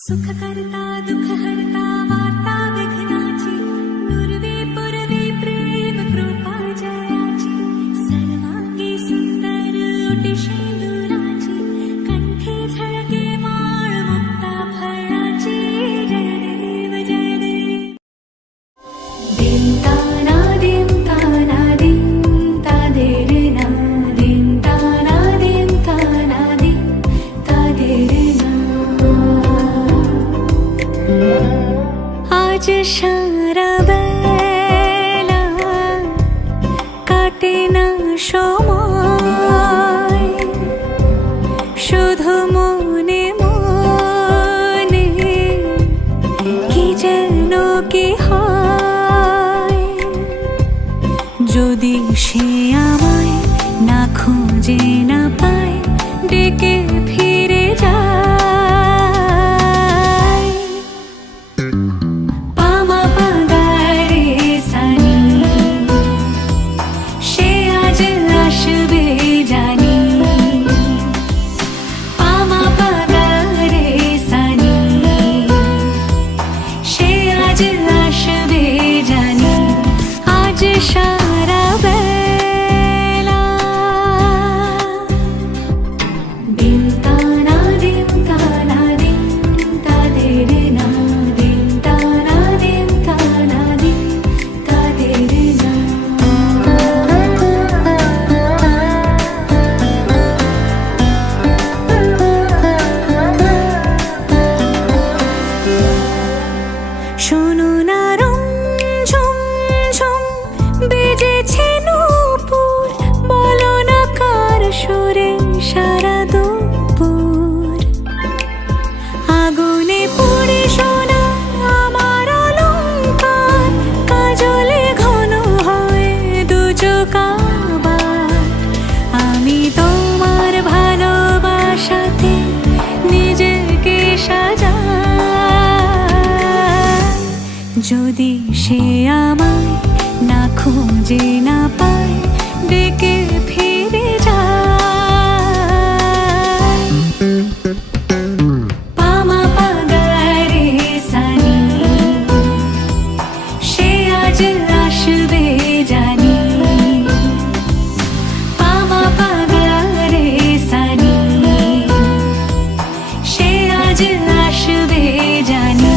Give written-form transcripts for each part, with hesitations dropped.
सुख करता दुख हरता वार्ता विघ्नाची नुरवी पुरवी प्रेम कृपा जयाची सर्वांगी सुंदर ओटी शेंदुराची कंठी झळके माळ मुक्ता फळाची जय देव जय देव दिंताना दिंताना दिंता देरना दिंताना दिंताना दिंता देरना आज সারা বেলা কাটে না সময় শুধু মনে মনে কি যেন কি হয় যদি সে আমায় না খুঁজে না পায় ডেকে ফিরে যায় যদি সে আমায় না খুঁজে না পায় ডেকে ফিরে যায় পামা পাগারে সানি সে আজ আসবে জানি পামা পাগারে সানি সে আজ আসবে জানি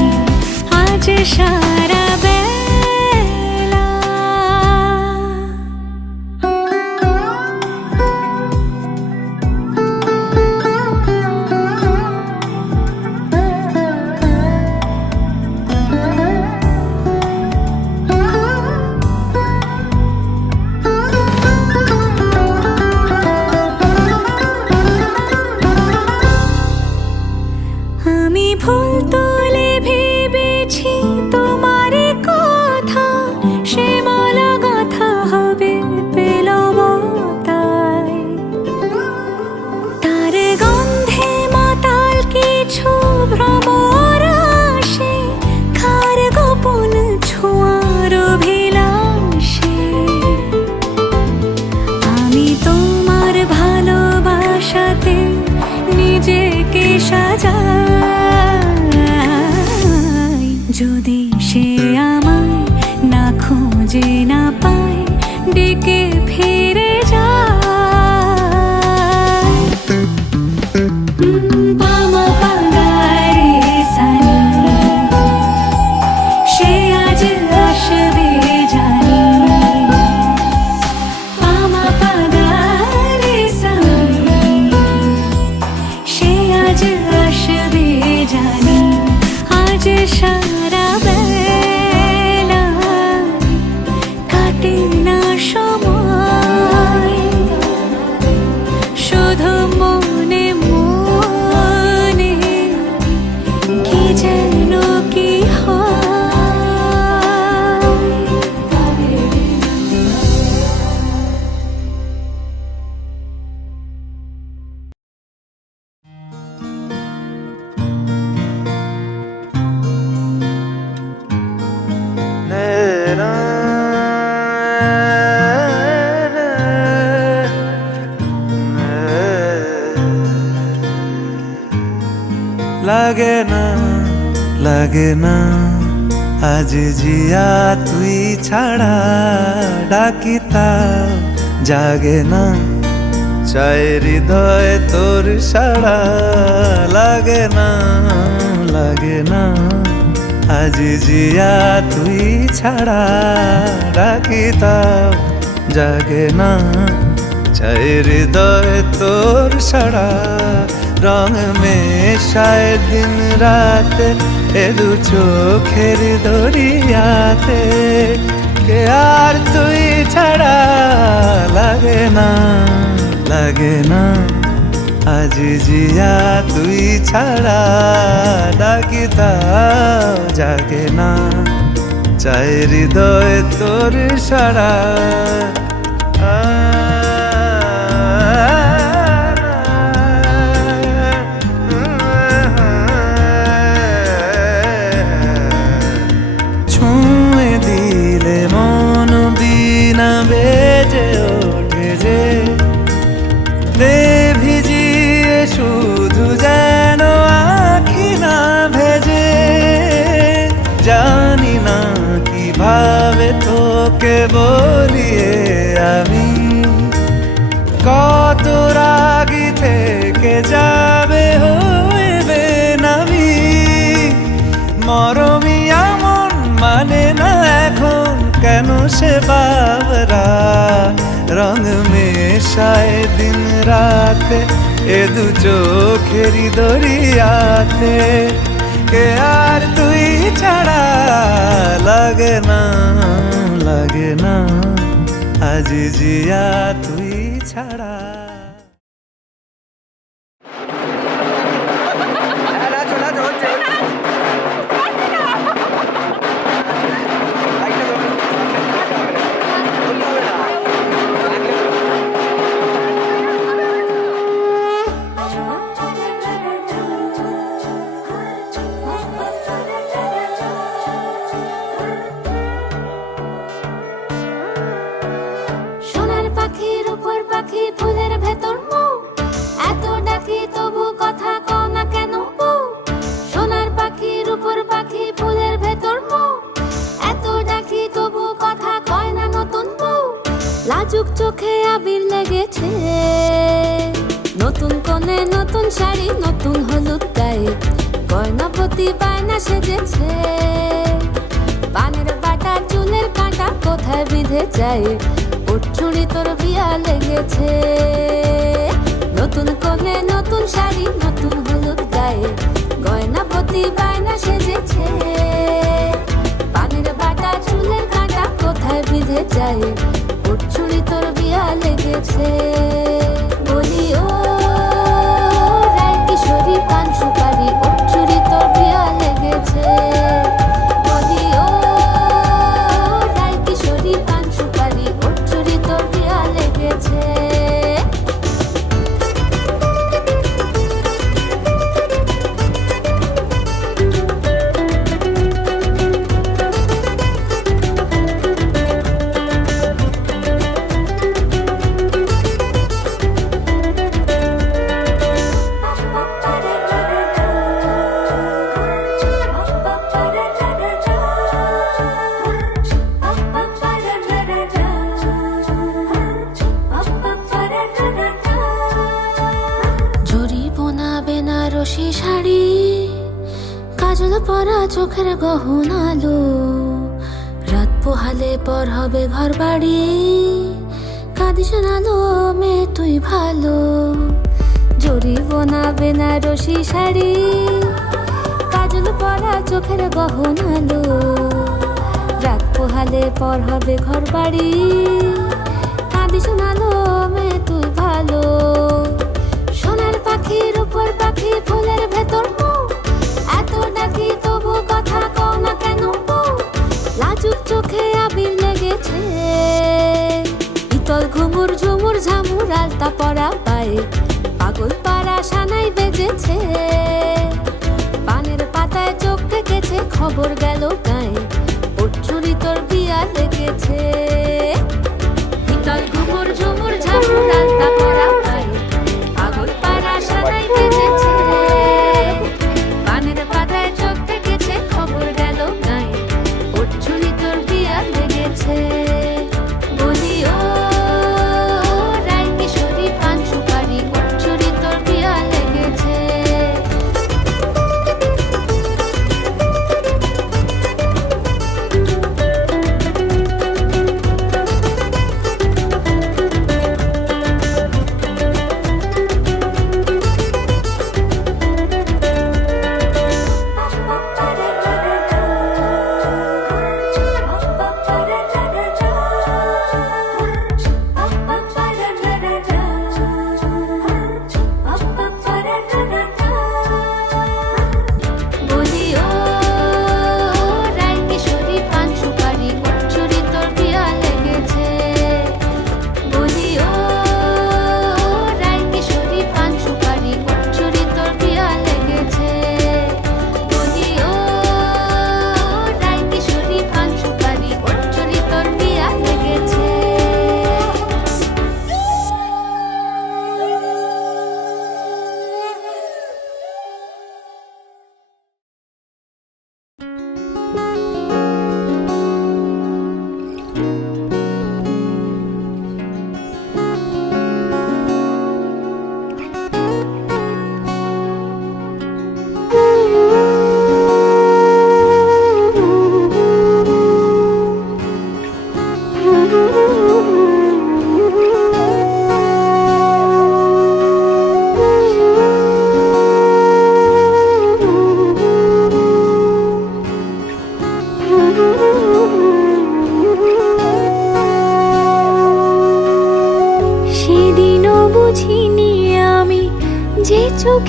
আজ সারা বেলা আমি ভুল তোলে ভেবেছি তোমার কথা সে মালা গাথা হবে পেলব তাই তার গন্ধে মাতাল কিছু ভ্রমর আসে খার গোপন ছোঁয়ার অভিলাষে আমি তোমার ভালোবাসাতে নিজেকে সাজাই যদি সে আমায় না খুঁজে না পায় ডেকে ফিরে যায় পামা পাগারে সানি সে আজ আসবে জানি পামা পাগারে সানি সে আজ আসবে জানি আজ সারা বেলা কাটে না সময় শুধু মনে মনে কি যেন কি লাগে না লাগে না আজ জিয়া তুই ছাড়া ডাকি তাও জাগে না চাই হৃদয় তোর সাড়া লাগে না আজ জিয়া তুই ছাড়া ডাকি তাও জাগে না চাই হৃদয় তোর সাড়া রং মেশায় দিন রাতে এ দু চোখের দরিয়াতে কে আর তুই ছাড়া লাগে না আজ জিয়া তুই ছাড়া ডাকি তাও জাগে না চাই হৃদয় তোর সাড়া ছুঁয়ে দিলে মন বিনা বেজে ওঠে যে রে ভিজিয়ে শুধু যেন আখি না ভেজে জানি না কিভাবে তোকে বলিয়ে আমি কত রাগি থেকে যাবে হইবে নামি মরমি এমন মানে না এখন কেন সে বাবরা রং মেশায় দিন রাতে এ দু চোখেরি দরিয়াতে কে আর তুই ছাড়া লাগে না আজ জিয়া তুই ছাড়া পাখি ফুলের ভেতর মৌ এত ডাকি তবু কথা কও না কেন বউ সোনার পাখির উপর পাখি ফুলের ভেতর মৌ এত ডাকি তবু কথা কয় না নতুন বউ লাজুক চোখে আবির লেগেছে নতুন কোণে নতুন শাড়ি নতুন হলুদ গায়ে গয়নাপতি বায়না সেজেছে পানের বাটা চুলের কাঁটা কোথায় বিঁধে যায় ছুরি তোর বিয়া লেগেছে নতুন কোণে নতুন শাড়ি নতুন হলুদ গায়ে গয়নাপতি বায়না সেজেছে পানের বাটা চুলের কাঁটা কোথায় বিঁধে যায় ছুরি তোর বিয়া লেগেছে বলি ও রায় কিশোরী পান সুপারি ছুরি তোর বিয়া লেগেছে বলি ও রায় কিশোরী পান সুপারি তোর বিয়া লেগেছে বেনারসি শাড়ি কাজল পরা চোখের গহনালো রাত পোহালে পর হবে ঘর বাড়ি কাঁদিস নালো মেয়ে তুই ভালো জরি বোনা বেনারসি শাড়ি কাজল পরা চোখের গহনালো রাত পোহালে পর হবে ঘর বাড়ি কাঁদিস নালো মেয়ে তুই ভালো সোনার পাখির উপর পাখি ফুলের ভেতর মৌ এত ডাকি তবু কথা কও না কেন বউ লাজুক চোখে আবির লেগেছে ইতল ঘুমুর ঝুমুর ঝামুর আলতা পরা পায়ে পাগল পাড়া সানাই বেজেছে পানের পাতায় চোখ ঠেকেছে খবর গেল গায়ে ছুরি তোর বিয়া লেগেছে ইতল ঘুমুর ঝুমুর ঝামুর আলতা পরা পায়ে পাগল পাড়া সানাই বেজেছে পানের পাতায় চোখ ঠেকেছে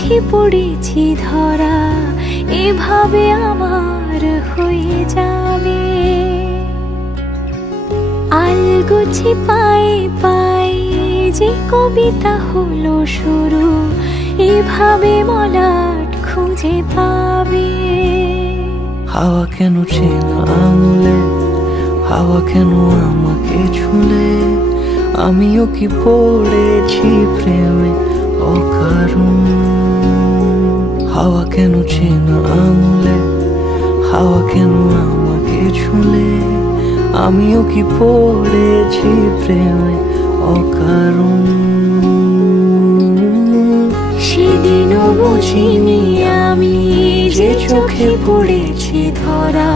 চোখে পড়েছি ধরা, এভাবে আমার হয়ে যাবে। আলগোছে পায়ে পায়ে যে কবিতা হলো শুরু, এভাবে মলাট খুঁজে পাবে। হাওয়া কেন চেনা আঙুলে, হাওয়া কেন আমাকে ছুলে, আমিও কি পড়েছি প্রেমে অকারণ। হাওয়া কেন চেনা আঙুলে, হাওয়া কেন আমাকে ছুলে, আমিও কি পড়েছি প্রেমে অকারণ। সেদিনও বুঝিনি আমি যে চোখে পড়েছি ধরা,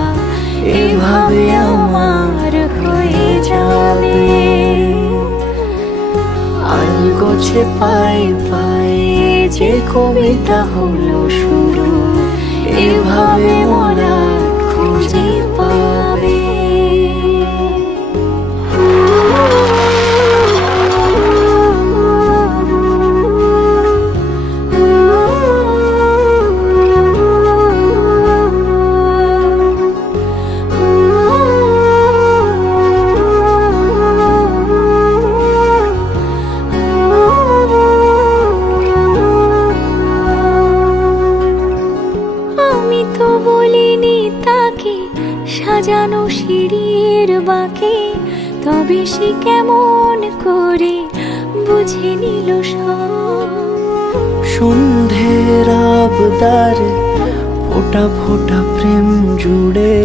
এভাবে আমার হয়ে যাবে। আলগোছে পায়ে পায়ে যে কবিতা হলো শুরু, এভাবে মলাট খুঁজে পাবে। আমি তো বলিনি তাকে সাজানো সিঁড়ির বাঁকে, তবে সে কেমন করে বুঝে নিল সব। সন্ধ্যের আবদারে ফোটা ফোটা প্রেম জুড়ে,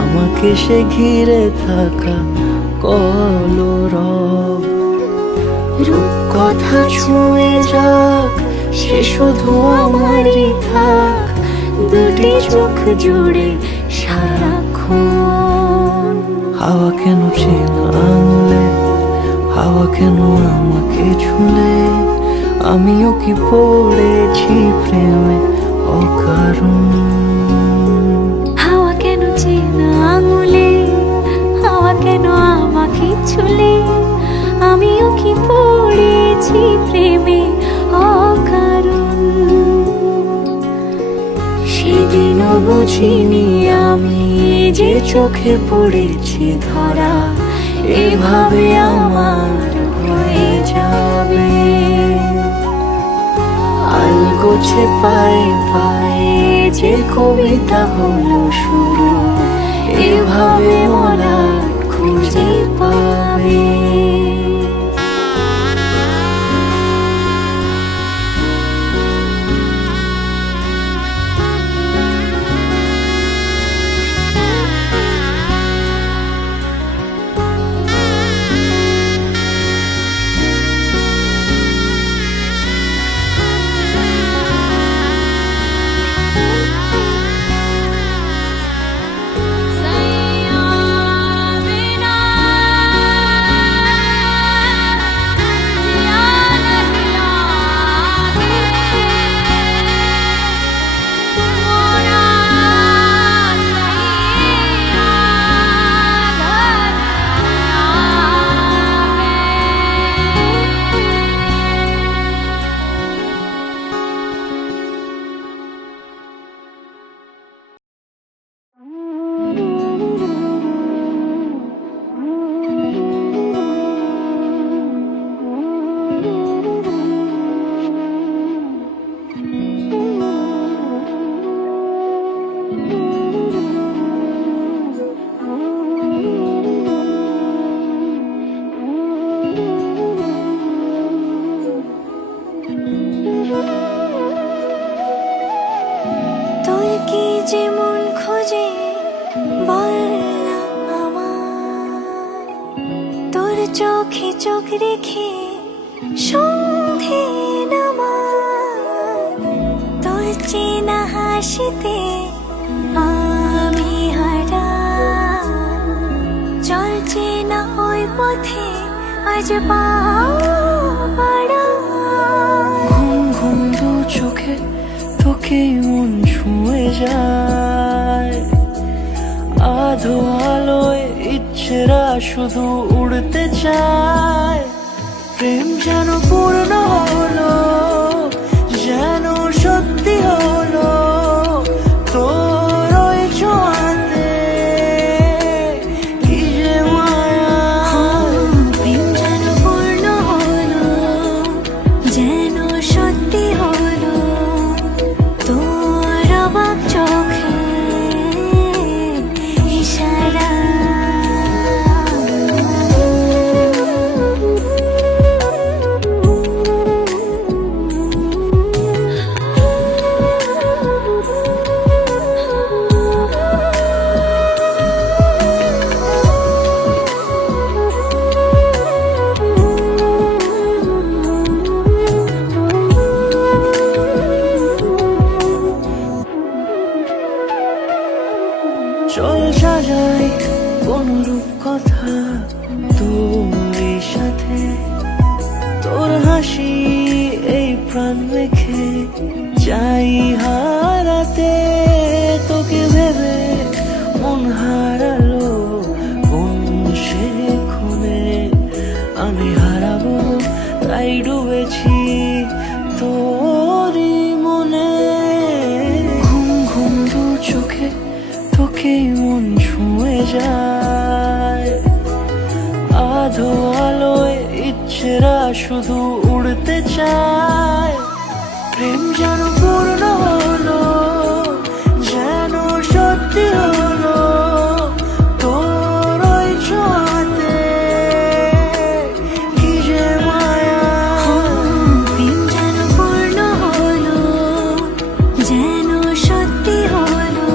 আমাকে সে ঘিরে থাকা কলরব। রূপকথা ছুঁয়ে যাক, সে শুধু আমারই থাক, দুটি চোখ জুড়ে সারাক্ষণ। হাওয়া কেন চেনা আঙুলে, হাওয়া কেন আমাকে ছুলে, আমিও কি পড়েছি প্রেমে অকারণ। হাওয়া কেন চেনা আঙুলে, হাওয়া কেন আমাকে ছুলে, আমিও কি পড়েছি প্রেমে অকারণ। সেদিনও বুঝিনি আমি যে চোখে পড়েছি ধরা, এভাবে আমার হয়ে যাবে। আলগোছে পায়ে পায়ে যে কবিতা হলো শুরু, এভাবে মলাট খুঁজে পাবে। যেমন খোঁজে বললাম আমার, তোর চোখে চোখ রেখে সন্ধে নামার, তোর চেনা হাসিতে আমি হারা, চলছে না ওই পথে আজ পাড়া। ঘুম ঘুম দু চোখে তোকে মন ছুঁয়ে যায়, আধো আলোয় ইচ্ছেরা শুধু উড়তে চায়। প্রেম যেন পূর্ণ হলো, যেন চল সাজাই কোন রূপ কথা তোর সাথে, তোর হাসি এই প্রাণ রেখে চাই হারাতে। তোকে ভেবে মন হারালো কোন সে ক্ষণে, আমি হারাবো তাই ডুবেছি তোরই মনে। ঘুম ঘুম দু চোখে তোকে মন ছুঁয়ে যায়, আধো আলোয় ইচ্ছেরা শুধু উড়তে চায়। প্রেম যেন পূর্ণ হলো, যেন সত্যি হলো তোর ওই ছোঁয়াতে, কি যে মায়া। প্রেম যেন পূর্ণ হলো, যেন সত্যি হলো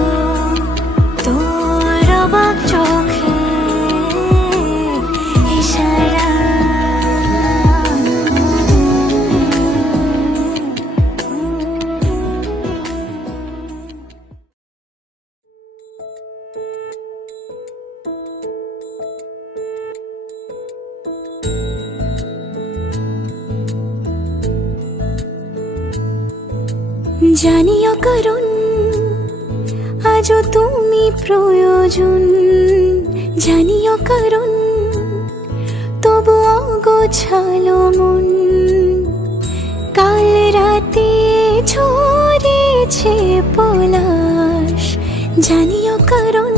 তোর অবাক চোখে ইশারা। জানিও কারণ আজও তুমি প্রয়োজন, জানিও কারণ তবু অগোছালো মন। কাল রাতে ঝরেছে পলাশ, জানিও কারণ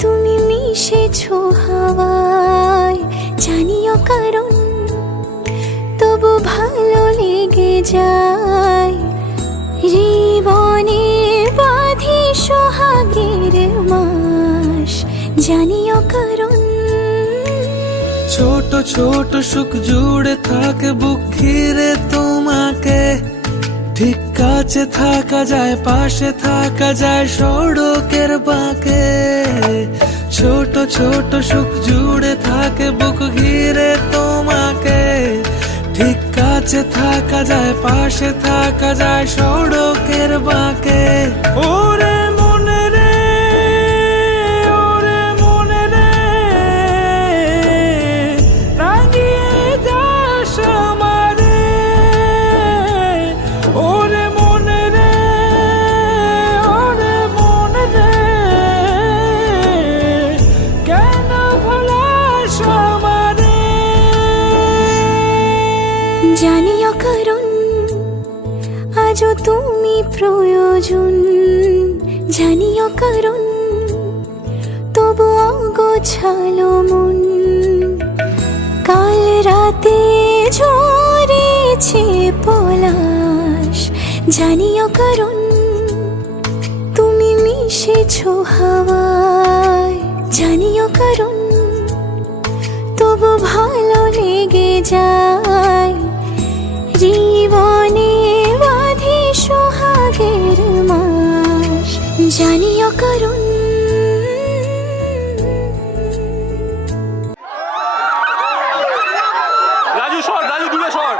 তুমি মিশেছো হাওয়ায়, জানিও কারণ তবু ভালো লেগে যায়। জীবনে বাঁধি সোহাগের মাস, জানিও কারণ ছোট ছোট সুখ জুড়ে থাকে বুক ঘিরে তোমাকে। ঠিক কাছে থাকা যায়, পাশে থাকা যায় সড়কের বাঁকে। ছোট ছোট সুখ জুড়ে থাকে বুক ঘিরে তোমাকে। ঠিক কাছে থাকা যায়, পাশে থাকা যায় সড়কের বাঁকে। ওরে মনে রে, ওরে মনে রে, রাঙিয়ে যাস আমারে। ওরে মনে রে, ওরে মনে রে, কেন ভোলাস আমারে। জানিও কারণ আজও তুমি প্রয়োজন, জানিও কারণ তবু অগোছালো মন। কাল রাতে ঝরেছে পলাশ, জানিও কারণ তুমি মিশেছো হাওয়ায়, জানিও কারণ তবু ভালো লেগে যায়। জীবনে বাঁধি সোহাগের মাস, জানিও কারণ রাজু সর, রাজু দূরে সর।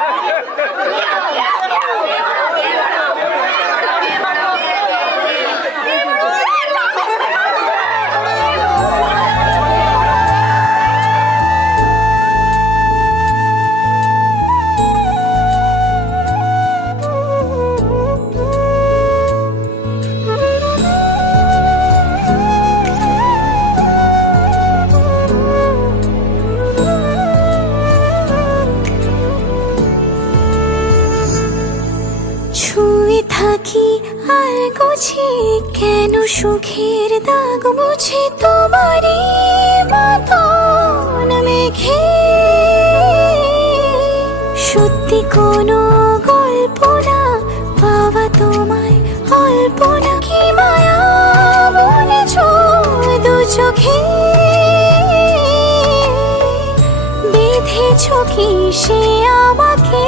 ছুঁয়ে থাকি আর গোছে কেন সুখের দাগ মুছে তোমারই মতন মেঘে। সত্যি কোনো গল্প না পাওয়া তোমায় অল্প না, কি মায়া বলেছ দু চোখে। বেঁধেছ কি সে আমাকে,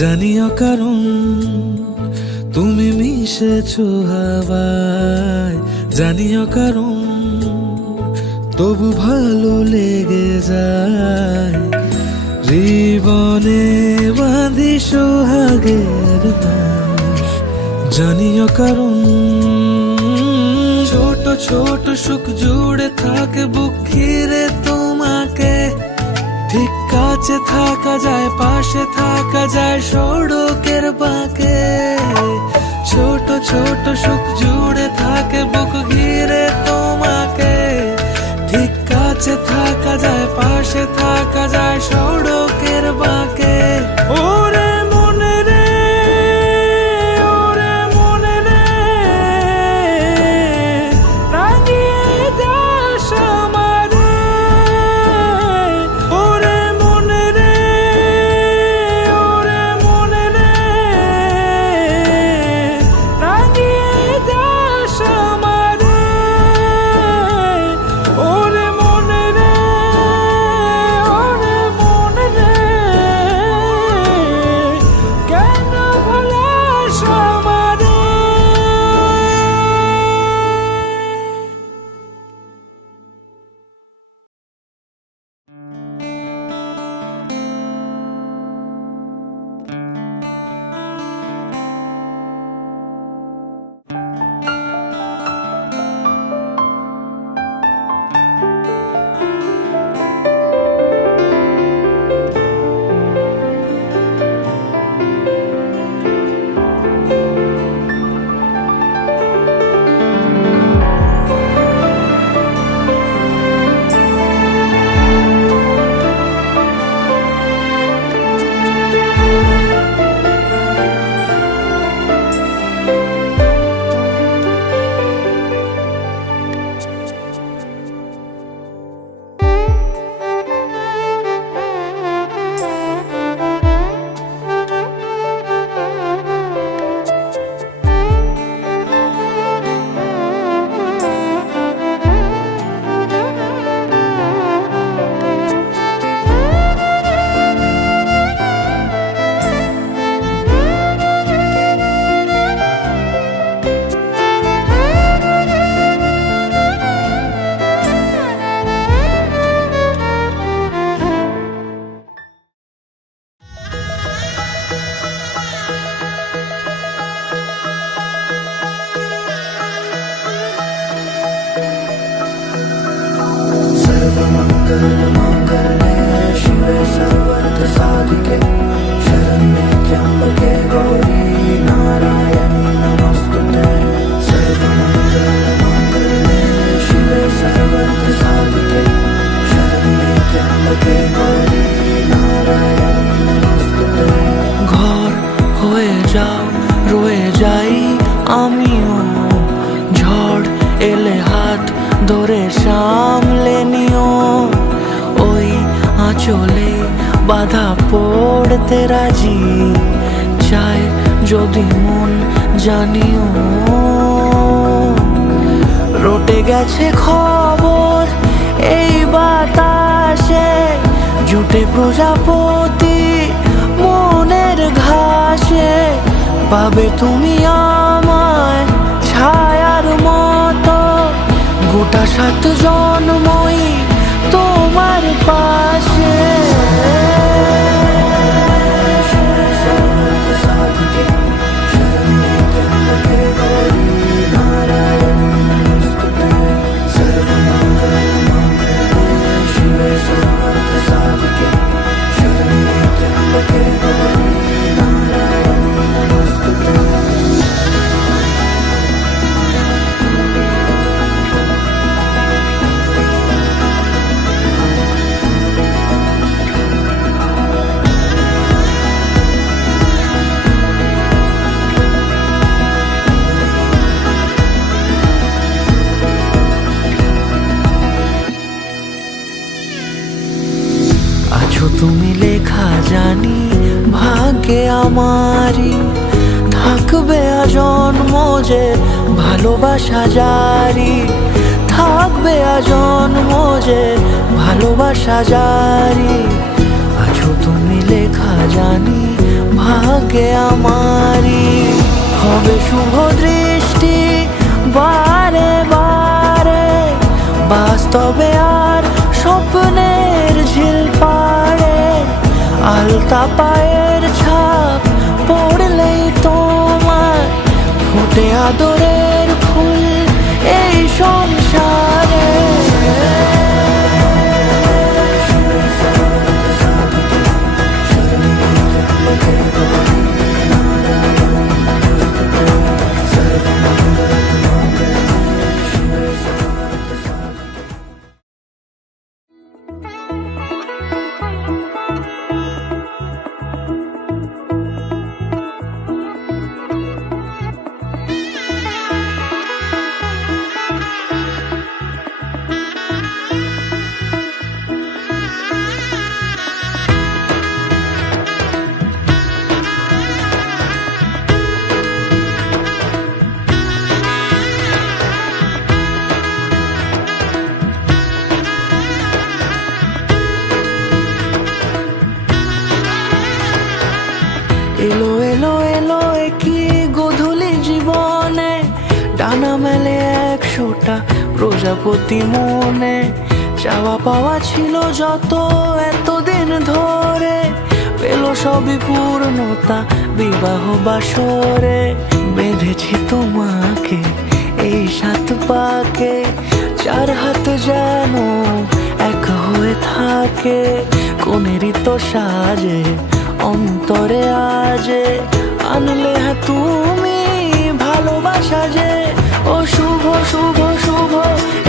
জানিও কারণ তুমি মিশেছো হাওয়ায়। জানিও কারণ তবু ভালো লেগে যায়। জীবনে বাঁধি সোহাগের মাস, জানিও কারণ ছোট ছোট সুখ জুড়ে থাকে বুক ঘিরে তোমাকে। ঠিক কাছে থাকা যায়, পাশে থাকা যায় সড়কের বাঁকে। ছোট ছোট সুখ জুড়ে থাকে বুক ঘিরে তোমাকে। ঠিক কাছে থাকা যায়, পাশে থাকা যায় সড়কের বাঁকে। ওরে মনে রে, ওরে মনে রে, রাঙিয়ে যাস আমারে। ওরে মনে রে, ওরে মনে রে, রাঙিয়ে যাস আমারে। ওরে মনে রে, ওরে মনে রে, কেন ভুলাস আমারে। सर्वमङ्गलमाङ्गल्ये शिवे सर्वार्थसाधिके शरण्ये त्र्यम्बके गौरी नारायणी नमोस्तुते। सर्वमङ्गलमाङ्गल्ये शिवे सर्वार्थसाधिके शरण्ये त्र्यम्बके गौरी नारायणी नमोस्तुते। ঘর হয়ে যাও, রয়ে যাই আমিও, ঝড় এলে হাত ধরে সামলে নিও। ওই আঁচলে বাধা পড়তে রাজি, চায় যদি মন জানিও। রটে গেছে খবর এই বাতাসে, জুটে প্রজাপতি মনের ঘাসে। পাবে তুমি আমায় ছায়ার মতো, গোটা 7 জন্মই তোমার পাশে। তুমি লেখা জানি ভাগ্যে আমারই, থাকবে আজন্ম যে ভালোবাসা জারি। থাকবে আজন্ম যে ভালোবাসা জারি। আছো তুমি লেখা জানি ভাগ্যে আমারই। হবে শুভ দৃষ্টি বারে বারে, বাস্তবে আর স্বপ্নের ঝিল পাড়ে। আলতা পায়ের ছাপ পড়লেই তোমার আদরের ফুল এই সংসারে। এলো এলো এলো কি গোধূলি জীবনে, ডানা মেলে 100টা প্রজাপতি মনে। চাওয়া পাওয়া ছিল যত এতদিন ধরে, পেল সবই পূর্ণতা বিবাহ বাসরে। বেঁধেছি তোমাকে এই 7 পাকে, 4 হাত যেন এক হয়ে থাকে। কোনেরই তো সাজে অন্তরে আজে, আনলে হ্যাঁ তুমি ভালোবাসা যে। ও শুভ শুভ শুভ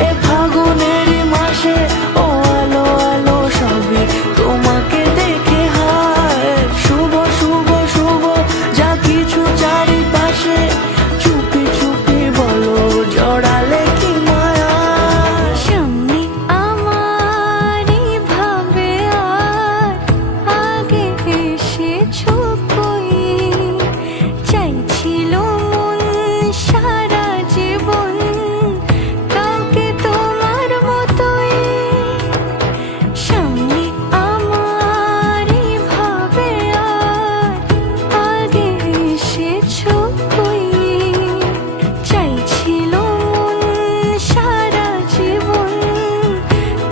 এ ফাগুনেরই মাসে, ও আলো আলো সবই তোমাকে দেখে হায়। শুভ শুভ শুভ যা কিছু চারিপাশে, চুপি চুপি বলো জড়ালে কি মায়া। সামনে আমারই ভাবে আর আগে এসেছো কই, চাইছিল মন সারা জীবন কাউকে তোমার মতোই। সামনে আমারই ভাবে আর আগে এসেছো কই, চাইছিল মন সারা জীবন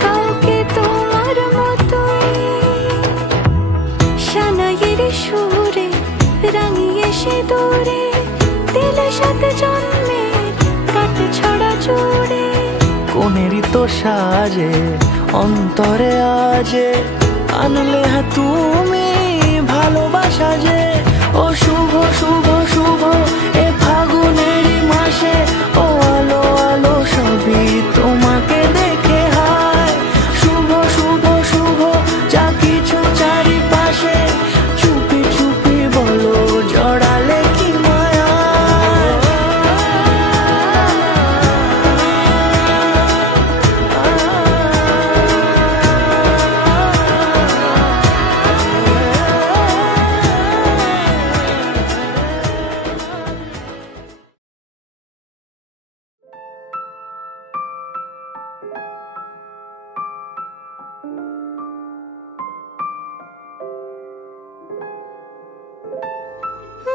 কাউকে তোমার মতোই। সানাইয়ের সুরে রাঙিয়ে সে দূরে, দিলে 7 জন্মের কাট ছড়া জুড়ে। কোনেরই তো সাজে অন্তরে আজে, আনলে হ্যাঁ তুমি ভালোবাসা যে। ও শুভ শুভ শুভ এ ফাগুনেরই মাসে, ও আলো আলো সবই তোমাকে দেখে হায়। শুভ শুভ শুভ যা কিছু চারিপাশে, চুপি চুপি বলো জড়ালে কি মায়া।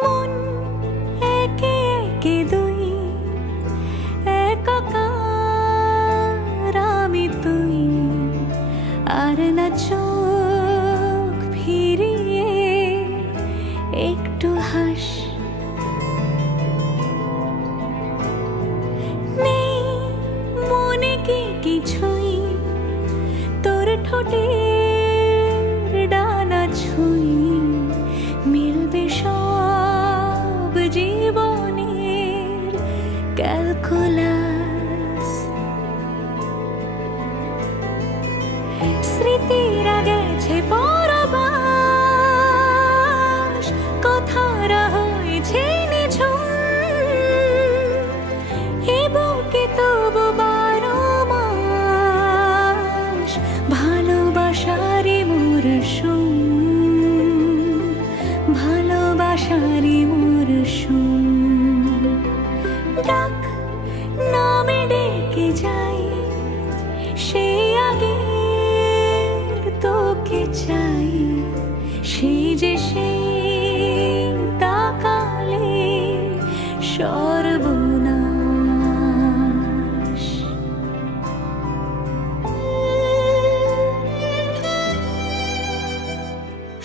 মন একে একে দুই, একাকার আমি তুই। আর না চোখ ফিরিয়ে একটু হাস, নেই মনে কি কিছুই তোর ঠোঁটের ডানা ছুঁই। মিলবে সব জীবনের ক্যালকুলাস, স্মৃতিরা গেছে পরবাস, কথারা হয়েছে নিঝুম। এ বুকে তবু 12 মাস ভালোবাসারই মরশুম, ভালোবাসারই মরশুম। ডাক নামে ডেকে যাই, সে আগের তোকে চাই। সেই যে সেই তাকালে সর্বনাশ।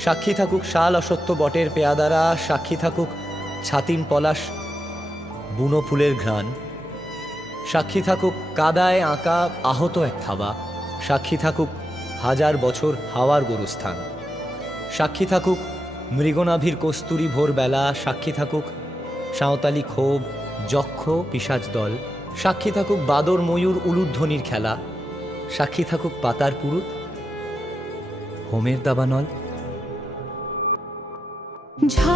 সাক্ষী থাকুক শাল অসত্য বটের পেয়াদারা, সাক্ষী থাকুক ছাতিম পলাশ বুনো ফুলের ঘ্রাণ, সাক্ষী থাকুক কাদায় আঁকা আহত এক থাবা, সাক্ষী থাকুক হাজার বছর হাওয়ার গোরস্থান, সাক্ষী থাকুক মৃগনাভির কস্তুরী ভোরবেলা, সাক্ষী থাকুক সাঁওতালি ক্ষোভ যক্ষ পিশাচ দল, সাক্ষী থাকুক বাদর ময়ূর উলুধ্বনির খেলা, সাক্ষী থাকুক পাতার পুরুত হোমের দাবানল। ঝড়